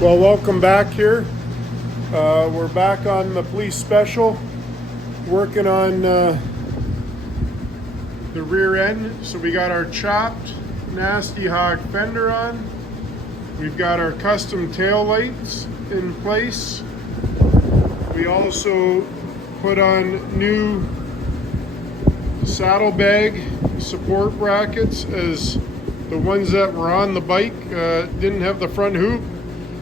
Well, welcome back here. We're back on the police special, working on the rear end. So we got our chopped nasty hog fender on. We've got our custom tail lights in place. We also put on new saddlebag support brackets, as the ones that were on the bike didn't have the front hoop.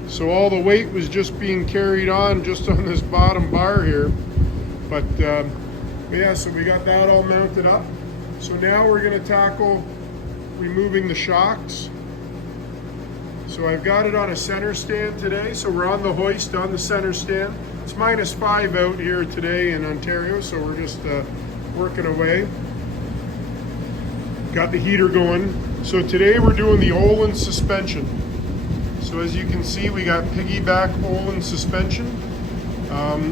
So all the weight was just being carried on just on this bottom bar here. But yeah, so we got that all mounted up. So now we're gonna tackle removing the shocks. So I've got it on a center stand today. So we're on the hoist on the center stand. It's -5 out here today in Ontario, so we're just working away. Got the heater going. So today we're doing the Ohlins suspension. So as you can see, we got piggyback Ohlins suspension.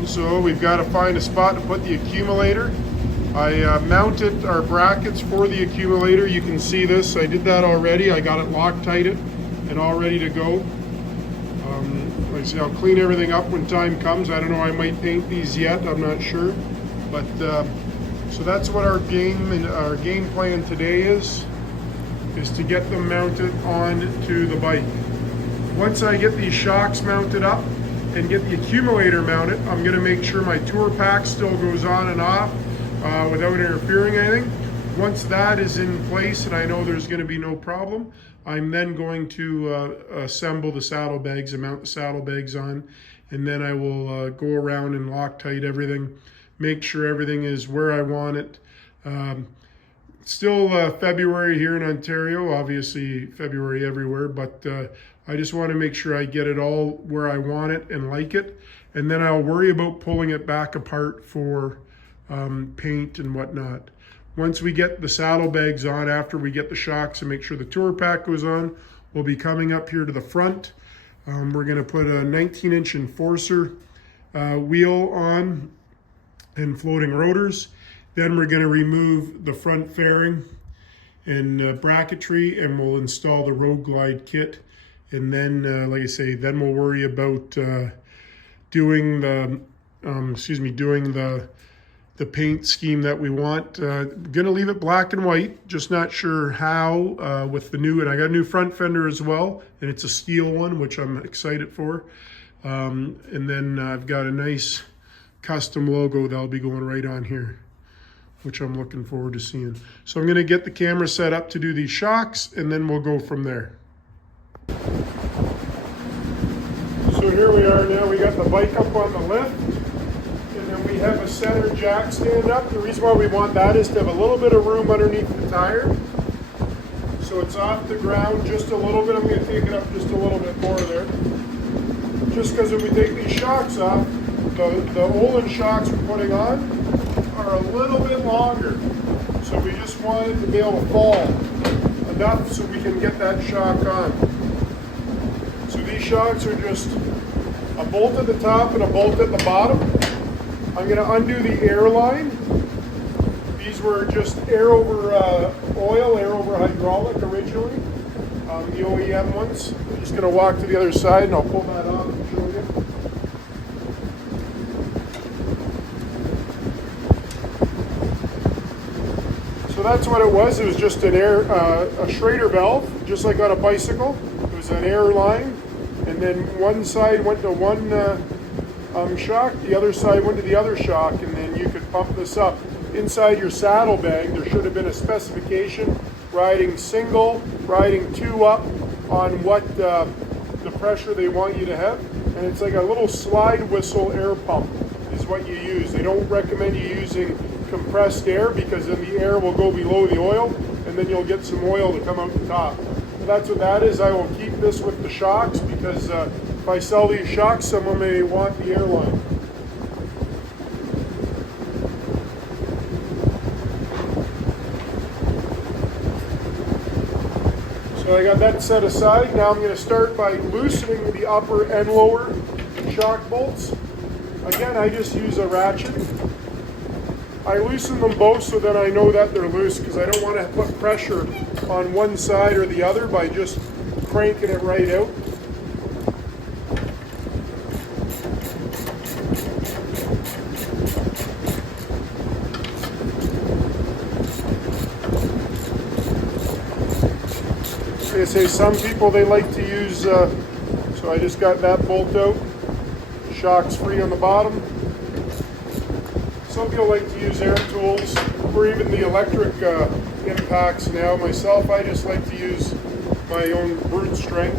So we've got to find a spot to put the accumulator. I mounted our brackets for the accumulator. You can see this. I did that already. I got it Loctited and all ready to go. Like I say, I'll clean everything up when time comes. I don't know, I might paint these yet. I'm not sure. But so that's what our game plan today is to get them mounted onto the bike. Once I get these shocks mounted up and get the accumulator mounted, I'm going to make sure my tour pack still goes on and off without interfering anything. Once that is in place and I know there's going to be no problem, I'm then going to assemble the saddlebags and mount the saddlebags on, and then I will go around and Loctite everything, make sure everything is where I want it. Still February here in Ontario, obviously February everywhere, but I just want to make sure I get it all where I want it and like it, and then I'll worry about pulling it back apart for paint and whatnot. Once we get the saddlebags on, after we get the shocks and make sure the tour pack goes on, we'll be coming up here to the front. We're going to put a 19-inch enforcer wheel on and floating rotors. Then we're going to remove the front fairing and bracketry, and we'll install the Road Glide kit. And then, like I say, then we'll worry about doing the paint scheme that we want. Gonna leave it black and white, just not sure how with the new, and I got a new front fender as well, and it's a steel one, which I'm excited for. And then I've got a nice custom logo that'll be going right on here, which I'm looking forward to seeing. So I'm gonna get the camera set up to do these shocks, and then we'll go from there. So here we are now, we got the bike up on the lift, and then we have a center jack stand up. The reason why we want that is to have a little bit of room underneath the tire. So it's off the ground just a little bit. I'm going to take it up just a little bit more there. Just because if we take these shocks off, the Ohlins shocks we're putting on are a little bit longer. So we just wanted to be able to fall enough so we can get that shock on. So these shocks are just a bolt at the top and a bolt at the bottom. I'm going to undo the air line. These were just air over oil, air over hydraulic originally, the OEM ones. I'm just going to walk to the other side and I'll pull that off and show you. So that's what it was. It was just an a Schrader valve, just like on a bicycle. It was an air line. And then one side went to one shock, the other side went to the other shock, and then you could pump this up. Inside your saddlebag, there should have been a specification, riding single, riding 2 up on what the pressure they want you to have. And it's like a little slide whistle air pump is what you use. They don't recommend you using compressed air, because then the air will go below the oil, and then you'll get some oil to come out the top. That's what that is. I will keep this with the shocks, because if I sell these shocks, someone may want the airline. So I got that set aside. Now I'm going to start by loosening the upper and lower shock bolts. Again, I just use a ratchet. I loosen them both so that I know that they're loose, because I don't want to put pressure on one side or the other by just cranking it right out. I say, some people, they like to use, so I just got that bolt out. Shock's free on the bottom. Some people like to use air tools or even the electric impacts now. Myself, I just like to use my own brute strength.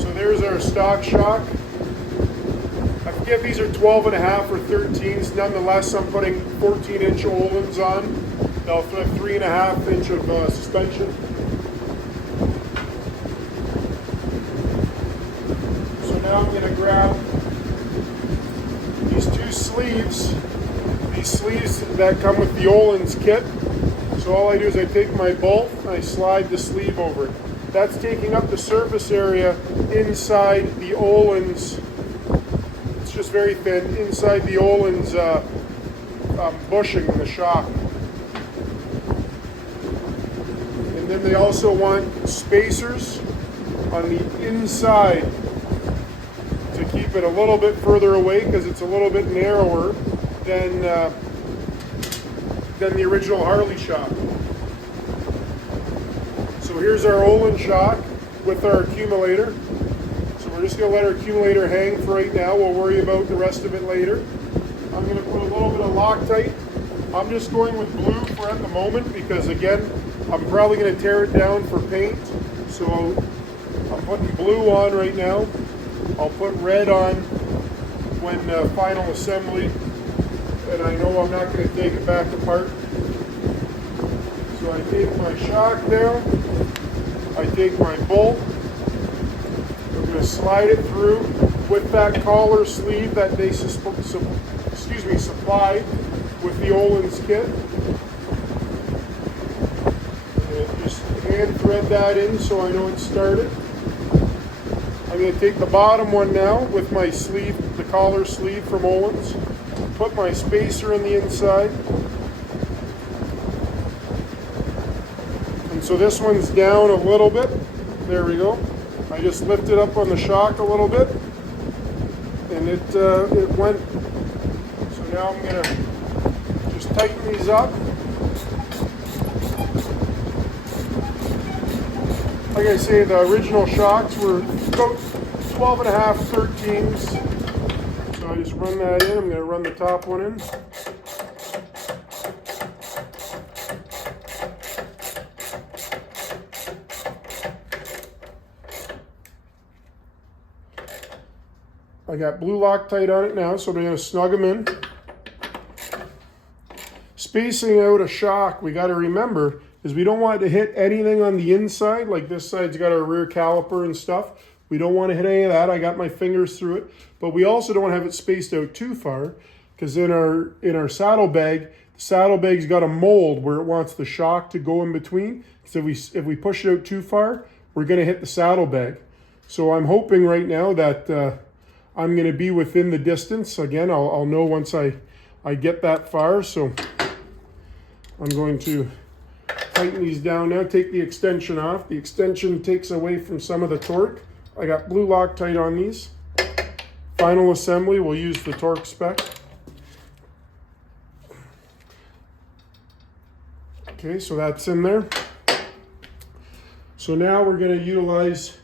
So there's our stock shock. I forget these are 12.5 or 13s. Nonetheless, I'm putting 14-inch Ohlins on. They'll have 3.5 inch of suspension. So now I'm going to grab these two sleeves. These sleeves that come with the Ohlins kit. So all I do is I take my bolt and I slide the sleeve over it. That's taking up the surface area inside the Ohlins. It's just very thin inside the Ohlins bushing in the shock. And then they also want spacers on the inside to keep it a little bit further away because it's a little bit narrower than the original Harley shock. So here's our Ohlins shock with our accumulator. So we're just going to let our accumulator hang for right now. We'll worry about the rest of it later. I'm going to put a little bit of Loctite. I'm just going with blue for at the moment because, again, I'm probably going to tear it down for paint. So I'm putting blue on right now. I'll put red on when final assembly. And I know I'm not going to take it back apart. So I take my shock down, I take my bolt, I'm going to slide it through with that collar sleeve that they supplied with the Ohlins kit. And just hand thread that in so I know it's started. I'm going to take the bottom one now with my sleeve, the collar sleeve from Ohlins. Put my spacer in the inside. And so this one's down a little bit. There we go. I just lifted up on the shock a little bit. And it went. So now I'm going to just tighten these up. Like I say, the original shocks were about 12.5, 13s. So I just run that in. I'm going to run the top one in. I got blue Loctite on it now, so I'm going to snug them in. Spacing out a shock, we got to remember, is we don't want it to hit anything on the inside. Like this side's got our rear caliper and stuff. We don't want to hit any of that. I got my fingers through it. But we also don't want to have it spaced out too far, because in our saddlebag, the saddlebag's got a mold where it wants the shock to go in between. So if we push it out too far, we're going to hit the saddlebag. So I'm hoping right now that I'm going to be within the distance. Again, I'll know once I get that far. So I'm going to tighten these down now. Take the extension off. The extension takes away from some of the torque. I got blue Loctite on these. Final assembly, we'll use the torque spec. Okay, so that's in there. So now we're going to utilize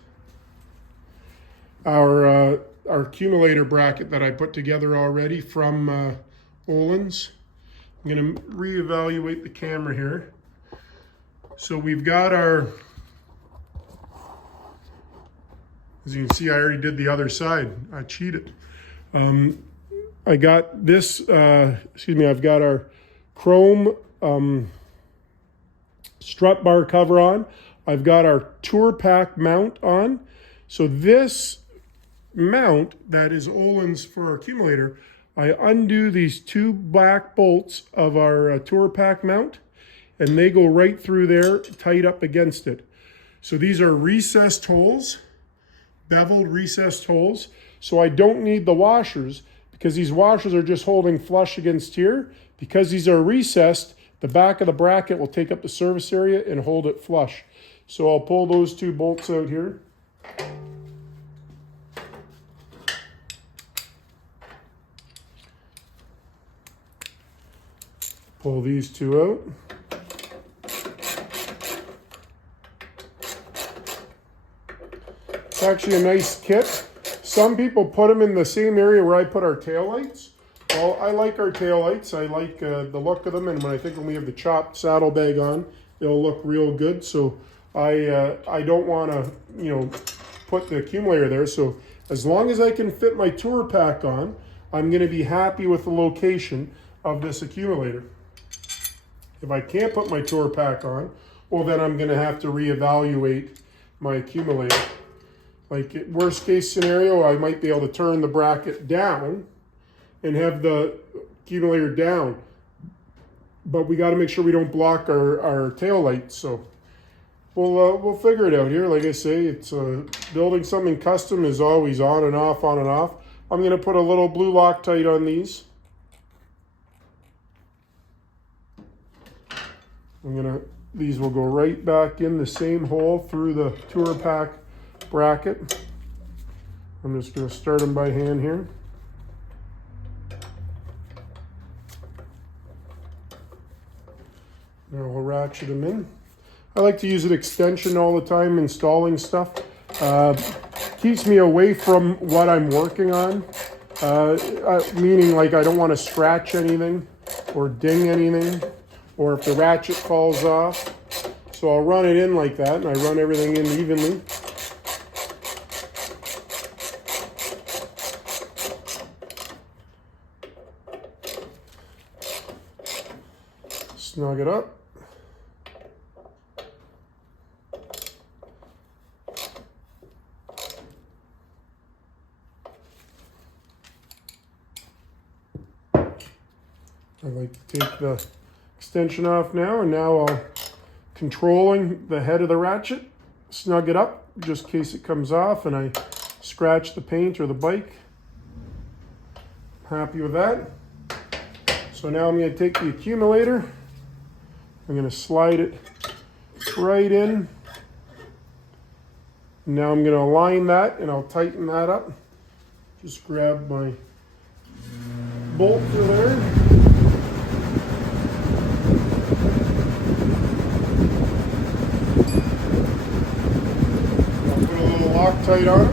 our accumulator bracket that I put together already from Ohlins. I'm going to reevaluate the camera here. So we've got our, as you can see, I already did the other side. I cheated. I got this, I've got our chrome strut bar cover on. I've got our tour pack mount on. So this mount that is Ohlins for our accumulator, I undo these two black bolts of our tour pack mount, and they go right through there, tight up against it. So these are recessed holes, beveled recessed holes. So I don't need the washers because these washers are just holding flush against here. Because these are recessed, the back of the bracket will take up the surface area and hold it flush. So I'll pull those two bolts out here. Pull these two out. It's actually a nice kit. Some people put them in the same area where I put our taillights. Well, I like our taillights. I like the look of them, and when we have the chopped saddlebag on, they'll look real good. So I don't want to, put the accumulator there. So as long as I can fit my tour pack on, I'm going to be happy with the location of this accumulator. If I can't put my tour pack on, well, then I'm going to have to reevaluate my accumulator. Like, worst case scenario, I might be able to turn the bracket down and have the accumulator down. But we got to make sure we don't block our tail lights. So we'll figure it out here. Like I say, it's building something custom is always on and off, on and off. I'm going to put a little blue Loctite on these. These will go right back in the same hole through the tour pack bracket. I'm just going to start them by hand here. Now we'll ratchet them in. I like to use an extension all the time installing stuff. Keeps me away from what I'm working on. Meaning, like, I don't want to scratch anything or ding anything, or if the ratchet falls off. So I'll run it in like that, and I run everything in evenly. Snug it up. I like to take the extension off now, and now I'll, controlling the head of the ratchet, snug it up just in case it comes off and I scratch the paint or the bike. Happy with that. So now I'm going to take the accumulator, I'm going to slide it right in. Now I'm going to align that and I'll tighten that up. Just grab my bolt for there. Loctite on it.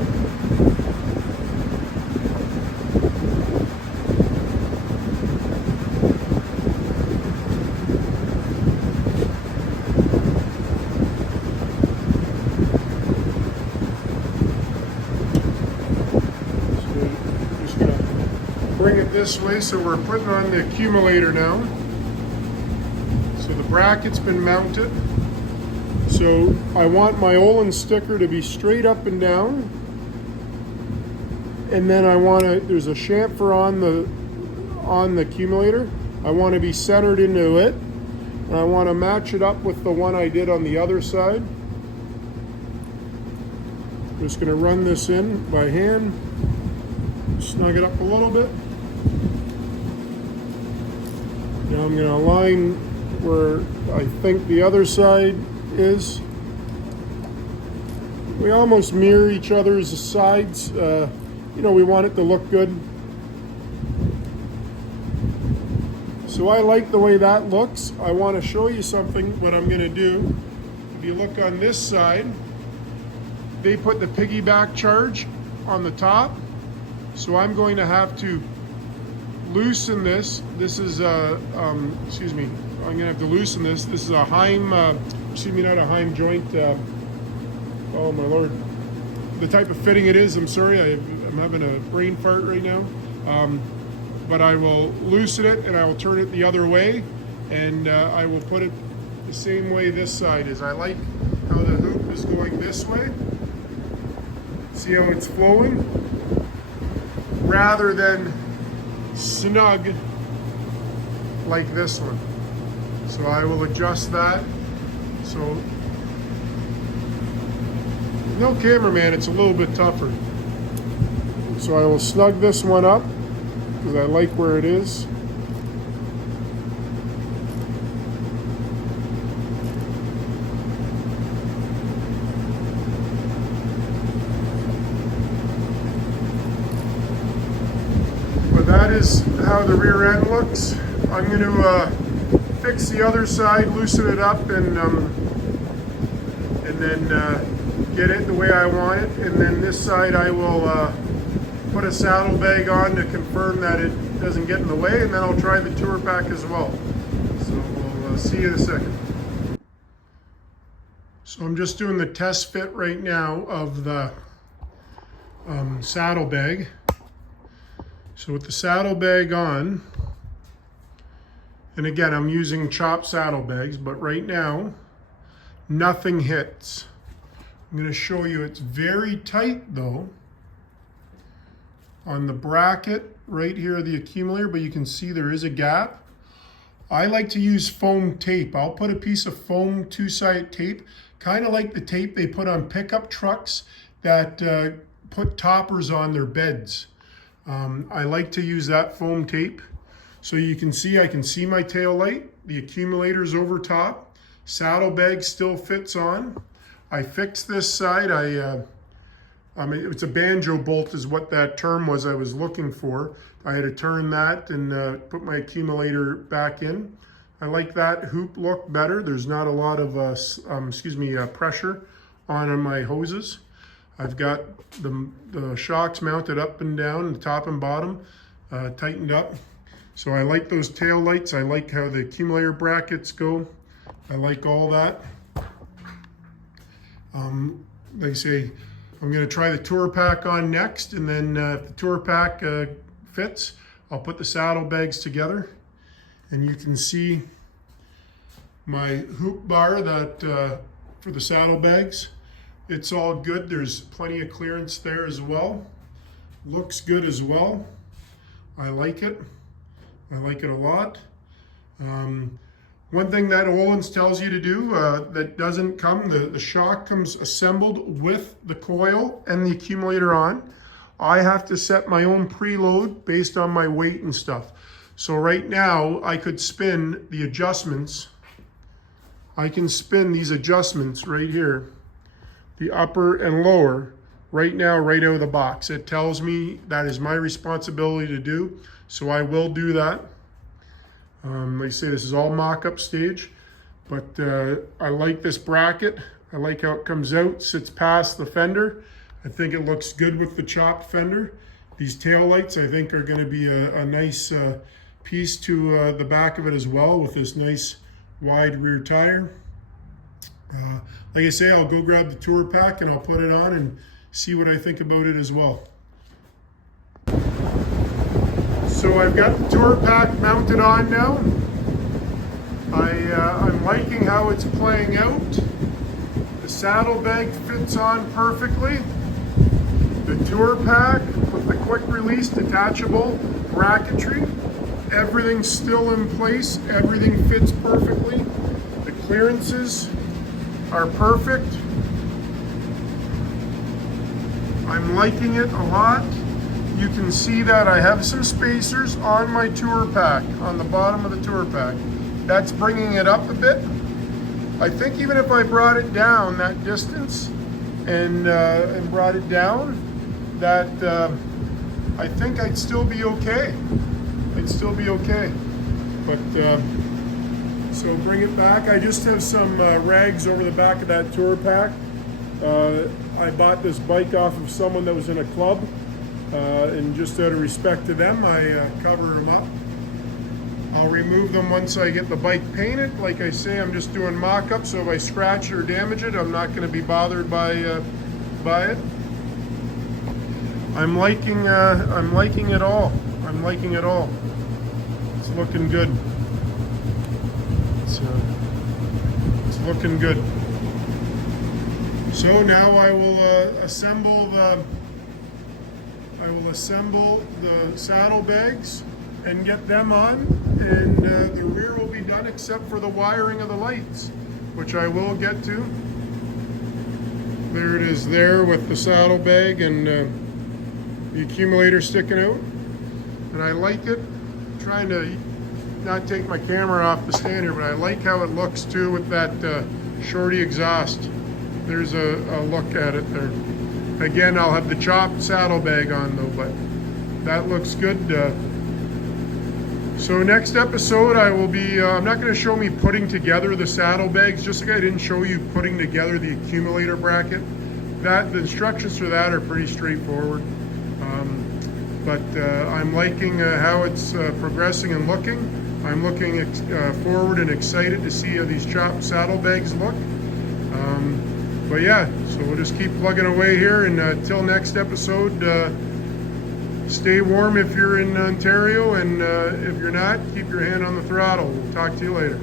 So just gonna bring it this way, so we're putting on the accumulator now. So the bracket's been mounted. So I want my Ohlins sticker to be straight up and down. And then I want to, there's a chamfer on the accumulator. I want to be centered into it. And I want to match it up with the one I did on the other side. I'm just going to run this in by hand. Snug it up a little bit. Now I'm going to align where I think the other side is. We almost mirror each other's sides. We want it to look good. So I like the way that looks. I want to show you something, what I'm going to do. If you look on this side, they put the piggyback charge on the top. So I'm going to have to loosen this. This is excuse me, I'm going to have to loosen this. This is a Heim, not a Heim joint. Oh my Lord. The type of fitting it is, I'm sorry, I'm having a brain fart right now. But I will loosen it and I will turn it the other way, and I will put it the same way this side is. I like how the hoop is going this way. See how it's flowing? Rather than snug like this one. So I will adjust that. So, no cameraman, it's a little bit tougher. So I will snug this one up because I like where it is. But that is how the rear end looks. I'm going to fix the other side, loosen it up, and then get it the way I want it. And then this side I will put a saddlebag on to confirm that it doesn't get in the way, and then I'll try the tour pack as well. So we'll see you in a second. So I'm just doing the test fit right now of the saddlebag. So with the saddlebag on, and again, I'm using chopped saddlebags, but right now, nothing hits. I'm going to show you it's very tight though on the bracket right here, the accumulator, but you can see there is a gap. I like to use foam tape. I'll put a piece of foam two-sided tape, kind of like the tape they put on pickup trucks that put toppers on their beds. I like to use that foam tape. So you can see, I can see my tail light, the accumulator's over top, saddlebag still fits on. I fixed this side, I mean, it's a banjo bolt is what that term was I was looking for. I had to turn that and put my accumulator back in. I like that hoop look better. There's not a lot of, pressure on my hoses. I've got the shocks mounted up and down, the top and bottom, tightened up. So I like those tail lights. I like how the accumulator brackets go. I like all that. Like I say, I'm gonna try the tour pack on next, and then if the tour pack fits, I'll put the saddlebags together. And you can see my hoop bar that for the saddlebags. It's all good. There's plenty of clearance there as well. Looks good as well. I like it. I like it a lot. One thing that Ohlins tells you to do that doesn't come, the shock comes assembled with the coil and the accumulator on. I have to set my own preload based on my weight and stuff. So right now I could spin the adjustments. I can spin these adjustments right here, the upper and lower, right now, right out of the box. It tells me that is my responsibility to do, so I will do that. Like I say, this is all mock-up stage, but I like this bracket. I like how it comes out, sits past the fender. I think it looks good with the chopped fender. These tail lights, I think, are going to be a nice piece to the back of it as well, with this nice wide rear tire. Like I say, I'll go grab the tour pack and I'll put it on and see what I think about it as well. So I've got the tour pack mounted on now. I'm liking how it's playing out. The saddlebag fits on perfectly. The tour pack with the quick release detachable bracketry, everything's still in place. Everything fits perfectly. The clearances are perfect. I'm liking it a lot. You can see that I have some spacers on my tour pack, on the bottom of the tour pack. That's bringing it up a bit. I think even if I brought it down that distance and brought it down, that I think I'd still be okay. I'd still be okay. But so bring it back. I just have some rags over the back of that tour pack. I bought this bike off of someone that was in a club. And just out of respect to them, I cover them up. I'll remove them once I get the bike painted. Like I say, I'm just doing mock-up, so if I scratch or damage it, I'm not going to be bothered by it. I'm liking it all. I'm liking it all. It's looking good. It's looking good. So now I will assemble the saddlebags and get them on, and the rear will be done except for the wiring of the lights, which I will get to. There it is there with the saddlebag and the accumulator sticking out. And I like it. I'm trying to not take my camera off the stand here, but I like how it looks too with that shorty exhaust. There's a look at it there. Again, I'll have the chopped saddlebag on though, but that looks good. So next episode I will be, I'm not going to show me putting together the saddlebags, just like I didn't show you putting together the accumulator bracket. the instructions for that are pretty straightforward. But I'm liking how it's progressing and looking. I'm looking forward and excited to see how these chopped saddlebags look. But yeah, so we'll just keep plugging away here, and till next episode, stay warm if you're in Ontario, and if you're not, keep your hand on the throttle. We'll talk to you later.